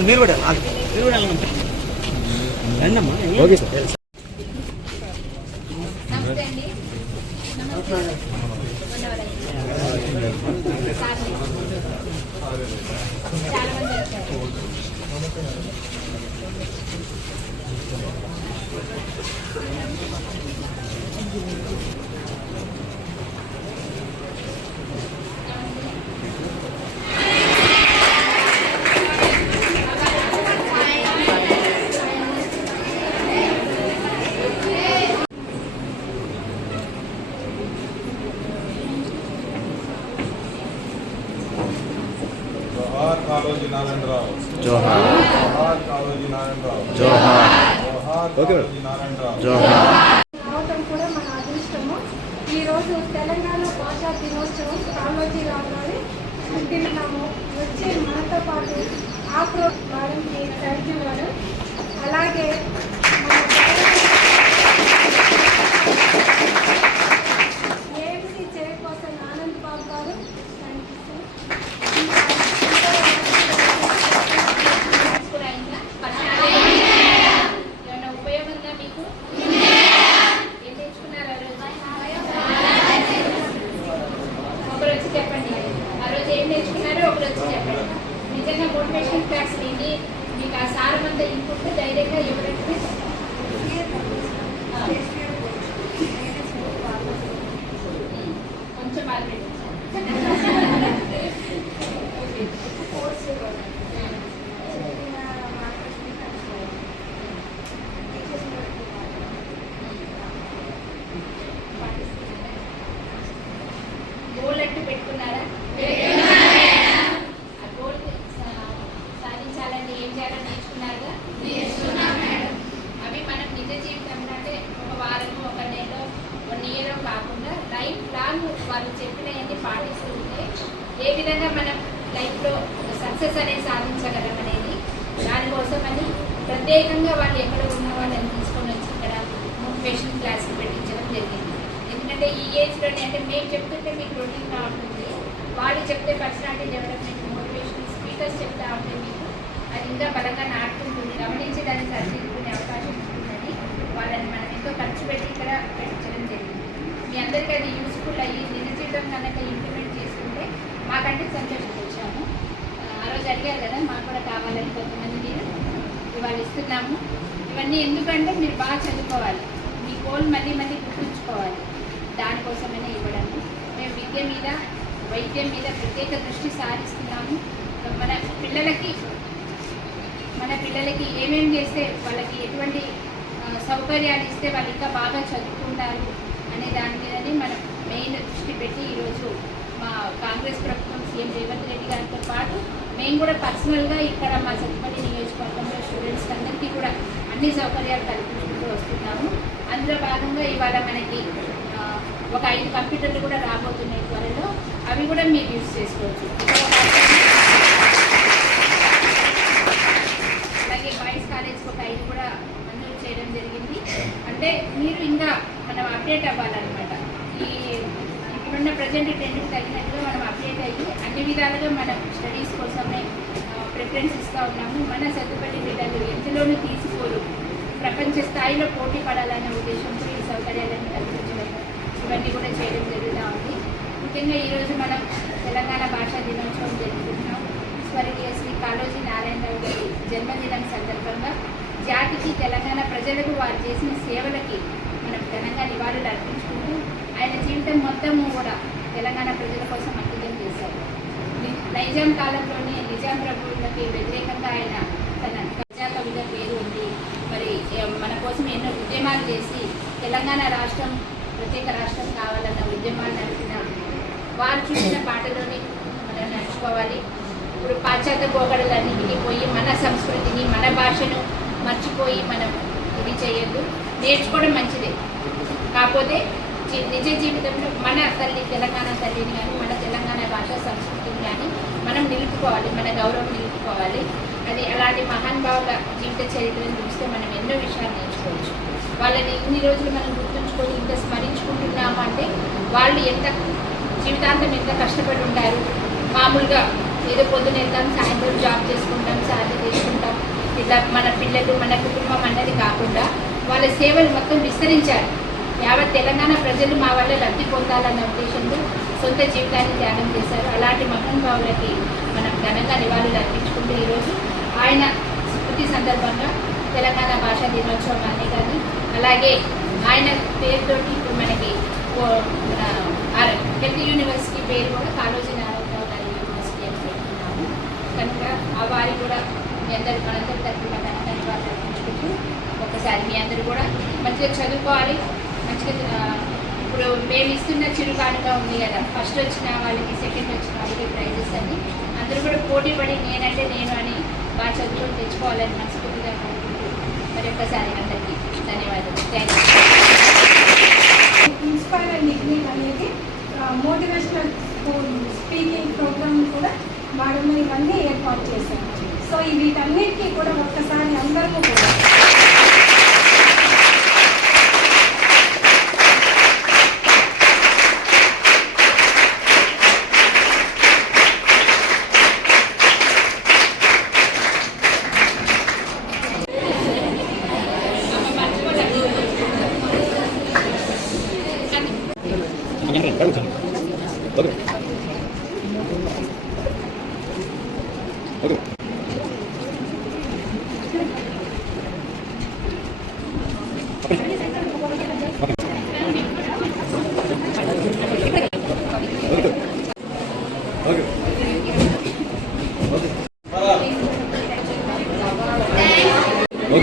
మీరు కూడా. మీరు కూడా ఓకే సార్. చాలా మంది వచ్చారు జోహార్ కాళోజీ నారాయణరావు జోహార్ జోహార్ కాళోజీ నారాయణరావు జోహార్ జోహార్ ఓకే. రావటం కూడా మన అదృష్టము. ఈరోజు తెలంగాణ భాషా దినోత్సవం కాళోజీ రావు గారి వచ్చే వచ్చి మనతో పాటు ఆప్రో వారికి థ్యాంక్ యూ మేడం అలాగే ఏఎంసీ చైర్పర్సన్ ఆనంద్ బాబు గారు థ్యాంక్ యూ సార్ కూడా అయిందా పరిచయం ఏమైనా ఉపయోగం ఉందా మీకు ఏం తెచ్చుకున్నారు ఆ రోజు ఒకరు వచ్చి చెప్పండి ఆ రోజు ఏం నేర్చుకున్నారో ఒకరు వచ్చి చెప్పండి నిజంగా మోటివేషన్ క్లాస్ విని మీకు సారమంతా ఇన్పుట్ ధైర్యంగా ఎవరైతే కొంచెం ఆల్రెడీ గోల్ అంటూ పెట్టుకున్నారా ఆ గోల్ సా- సాధించాలంటే ఏం చేయాలని నేర్చుకున్నారుగా అవి మనం నిజ జీవితంలో అంటే ఒక వారం ఒక నెల వన్ ఇయర్ కాకుండా లైఫ్ లాంగ్ వాళ్ళు చెప్పినవన్నీ పాటిస్తూ ఉంటే ఏ విధంగా మనం లైఫ్లో సక్సెస్ అనేది సాధించగలం అనేది దానికోసం అని ప్రత్యేకంగా వాళ్ళు ఎక్కడ ఉన్న వాళ్ళని తీసుకొని వచ్చి ఇక్కడ మోటివేషన్ క్లాసులు పెట్టించడం జరిగింది. ఎందుకంటే ఈ ఏజ్లోనే అంటే మేము చెప్తుంటే మీకు రొటీన్ ఉంటుంది. వాళ్ళు చెప్తే పర్సనాలిటీ డెవలప్మెంట్ మోటివేషన్ స్పీకర్స్ చెప్తా ఉంటే మీకు అది ఇంకా బలంగా నాటుకుంటుంది. గమనించి దాన్ని సరిదిద్దుకునే అవకాశం ఉంటుందని వాళ్ళని మనం ఎంతో ఖర్చు పెట్టి ఇక్కడ పెట్టించడం జరిగింది. మీ అందరికీ అది యూస్ఫుల్ అయ్యి నిజ జీవితం కనుక ఇంప్లిమెంట్ మాకంటే సంతోషం వచ్చాము. ఆ రోజు అడిగారు కదా మాకు కూడా కావాలని కొంతమంది మీరు ఇవాళ ఇస్తున్నాము. ఇవన్నీ ఎందుకంటే మీరు బాగా చదువుకోవాలి. మీ గోల్ మళ్ళీ మళ్ళీ గుర్తుంచుకోవాలి. దానికోసమనే ఇవ్వడము. మేము విద్య మీద వైద్యం మీద ప్రత్యేక దృష్టి సారిస్తున్నాము. మన పిల్లలకి మన పిల్లలకి ఏమేమి చేస్తే వాళ్ళకి ఎటువంటి సౌకర్యాలు ఇస్తే వాళ్ళు ఇంకా బాగా చదువుకుంటారు అనే దాని మీదనే మనం మెయిన్ దృష్టి పెట్టి ఈరోజు మా కాంగ్రెస్ ప్రభుత్వం సీఎం రేవంత్ రెడ్డి గారితో పాటు మేము కూడా పర్సనల్గా ఇక్కడ మా సత్తుపల్లి నియోజకవర్గంలో స్టూడెంట్స్ అందరికీ కూడా అన్ని సౌకర్యాలు కల్పించుకుంటూ వస్తున్నాము. అందులో భాగంగా ఇవాళ మనకి ఒక ఐదు కంప్యూటర్లు కూడా రాబోతున్నాయి త్వరలో. అవి కూడా మీరు యూజ్ చేసుకోవచ్చు. అలాగే బాయ్స్ కాలేజ్కి ఒక ఐదు కూడా మంజూరు చేయడం జరిగింది. అంటే మీరు ఇంకా మనం అప్డేట్ అవ్వాలి? ప్రజెంట్ ట్రెండ్కి తగినట్టుగా మనం అప్డేట్ అయ్యి అన్ని విధాలుగా మనం స్టడీస్ కోసమే ప్రిఫరెన్స్ ఇస్తూ ఉన్నాము. మన సత్తుపల్లి బిడ్డలు ఎందులోనూ తీసుకోరు. ప్రపంచ స్థాయిలో పోటీ పడాలనే ఉద్దేశంతో ఈ సౌకర్యాలను కల్పించడం ఇవన్నీ కూడా చేయడం జరుగుతూ ఉంది. ముఖ్యంగా ఈరోజు మనం తెలంగాణ భాషా దినోత్సవం జరుపుకుంటున్నాం. స్వర్గీయ శ్రీ కాళోజీ నారాయణరావు గారి జన్మదినం సందర్భంగా జాతికి తెలంగాణ ప్రజలకు వారు చేసిన సేవలకి మనం ఘనంగా నివాళులు అర్పించుకుంటూ ఆయన జీవితం మొత్తము కూడా తెలంగాణ ప్రజల కోసం అంకితం చేశారు. నైజాం కాలంలోనే నిజాం ప్రభుత్వకి వ్యతిరేకంగా ఆయన తన ప్రజాకవిగా పేరు ఉంది. మరి మన కోసం ఎన్నో ఉద్యమాలు చేసి తెలంగాణ రాష్ట్రం ప్రత్యేక రాష్ట్రం కావాలన్న ఉద్యమాలు నడిపిన వారు చూసిన బాటలోనే మనం నడుచుకోవాలి. ఇప్పుడు పాశ్చాత్య పోకడలన్నీ పోయి మన సంస్కృతిని మన భాషను మర్చిపోయి మనం ఇది చేయొద్దు. నేర్చుకోవడం మంచిదే. కాకపోతే నిజ జీవితంలో మన తల్లి తెలంగాణ తల్లిని కానీ మన తెలంగాణ భాష సంస్కృతిని కానీ మనం నిలుపుకోవాలి మన గౌరవం నిలుపుకోవాలి. అది అలాంటి మహానుభావుల జీవిత చరిత్రను చూస్తే మనం ఎన్నో విషయాలు నేర్చుకోవచ్చు. వాళ్ళని ఇన్ని రోజులు మనం గుర్తుంచుకొని ఇంత స్మరించుకుంటున్నాము అంటే వాళ్ళు ఎంత జీవితాంతం ఎంత కష్టపడి ఉంటారు. మామూలుగా ఏదో పొద్దున వెళ్తాం సాయంత్రం జాబ్ చేసుకుంటాం శాలరీ తీసుకుంటాం ఇట్లా మన పిల్లలు మన కుటుంబం అన్నది కాకుండా వాళ్ళ సేవలు మొత్తం విస్తరించారు యావత్ తెలంగాణ ప్రజలు మా వల్ల లబ్ధి పొందాలన్న ఉద్దేశంతో సొంత జీవితాన్ని త్యాగం చేశారు. అలాంటి మహానుభావులకి మనం ఘనంగా నివాళులు అర్పించుకుంటూ ఈరోజు ఆయన స్మృతి సందర్భంగా తెలంగాణ భాషా దినోత్సవం అనే కానీ అలాగే ఆయన పేరుతోటి ఇప్పుడు మనకి మన హెల్త్ యూనివర్సిటీ పేరు కూడా కాళోజీ నారాయణరావు గారి యూనివర్సిటీ అని పెట్టుకున్నాము. కనుక ఆ వారి కూడా మీ అందరూ మనందరి తరఫున కనుక నివాళులు అర్పించుకుంటూ ఒకసారి మీ అందరూ కూడా మంచిగా చదువుకోవాలి. మంచిగా ఇప్పుడు మేము ఇస్తున్న చిరుకానుక ఉంది కదా. ఫస్ట్ వచ్చిన వాళ్ళకి సెకండ్ వచ్చిన వాళ్ళకి ప్రైజెస్ అన్ని. అందరూ కూడా పోటీ పడి నేనంటే నేను అని బాగా చదువుకొని తెచ్చుకోవాలని మనస్ఫూర్తిగా మరి ఒక్కసారి అందరికీ ధన్యవాదాలు. Thank you inspire and degree అనేది మోటివేషనల్ స్పీకింగ్ ప్రోగ్రామ్ కూడా మేడం ఇవన్నీ ఏర్పాటు చేశారు. సో వీటన్నిటికీ కూడా ఒక్కసారి అందరము కూడా 赶紧，赶紧。okay。okay。